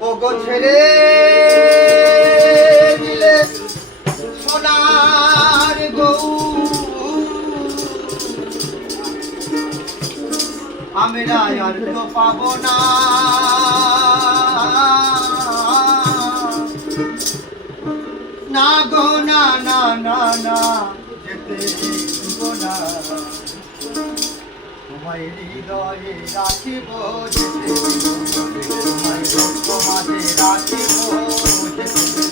ওগো ছেড়ে দিলে সোনার গৌ আমরা আর তো পাবো না না গো না না না না যেতে দিব না তোমায় হৃদয়ে রাখিব যেতে তোমায় রক্ত মাঝে রাখিব যেতে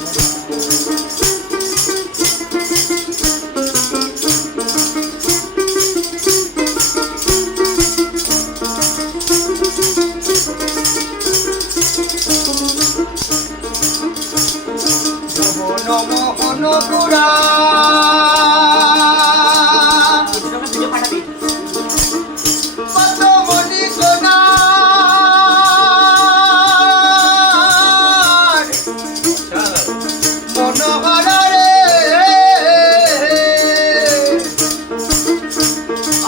মোহন পুরা পদ্মমণি সোনার মনোহর রে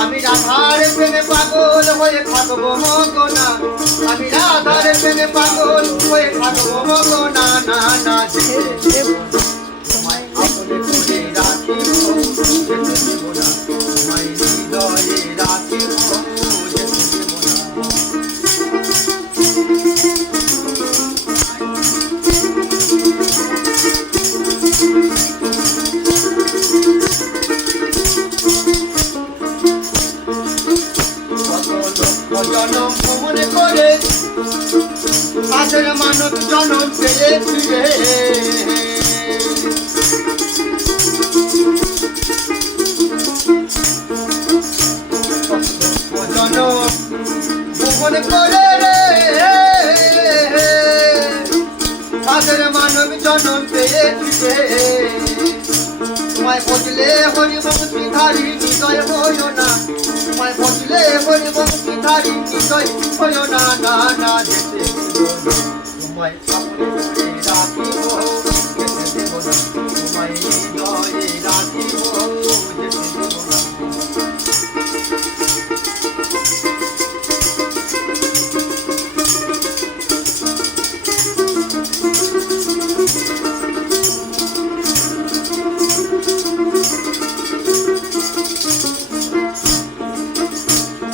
আমি রাধার প্রেমে পাগল হয়ে থাকবো মগনা আমি রাধার প্রেমে পাগল হয়ে থাকবো মগনা না না তোমায় আপনে করে রাখিব যেতে দেব না তোমায় হৃদয়ে রাখিব যেতে দেব না কত লক্ষ জনম মনে করে হাজার মানব জনম পেয়েছি রে মনে করে রে তাদের মানব জনম পেয়েছে তোমায় বজলে হরি বংশীধারী নিদয় হয় না তোমায় বজলে হরি বংশীধারী নিদয় হয় না না না যেতে তোমায় আপনি করে রাখিব যেতে দেব না তোমায় হৃদয়ে রাখিব যেতে দেব না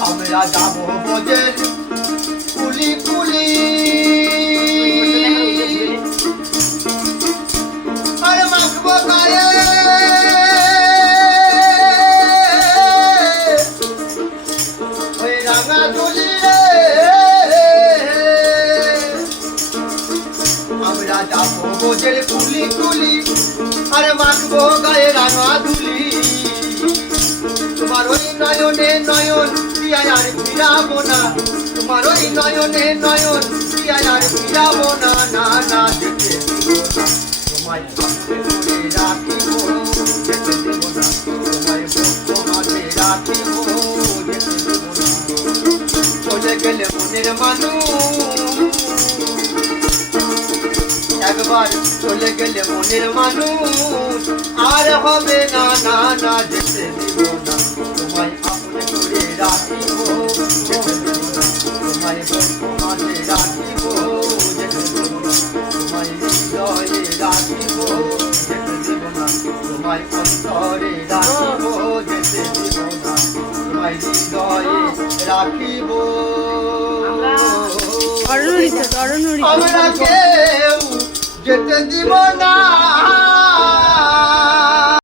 আমরা যাবো বোঝের কুলি কুলি আর মাখবো গায়ে ওই রাঙা ধুলি রে আমরা যাবো বোঝের কুলি কুলি আর মাখবো গায়ে রাঙা ধুলি তোমার ওই নয়নে নয়ন আর ফিরাবো না তোমার ওই নয়নে নয়ন আর ফিরাবো না না না যেতে দেব না তোমায় আপনে করে রাখিব যেতে দেব না তোমায় ভক্ত মাঝে রাখিব যেতে দেব না চলে গেলে মনের মানুষ একবার চলে গেলে মনের মানুষ আর হবে না না না যেতে দেব না তোমায় আপনে করে রাখিব যেতে দেব না তোমায় ভক্ত মাঝে রাখিব যেতে দেব না তোমায় হৃদয়ে রাখিব যেতে দেব না তোমায় অন্তরে রাখিব যেতে দেব না তোমায় হৃদয়ে রাখিব আমরা কেউ যেতে দিব না।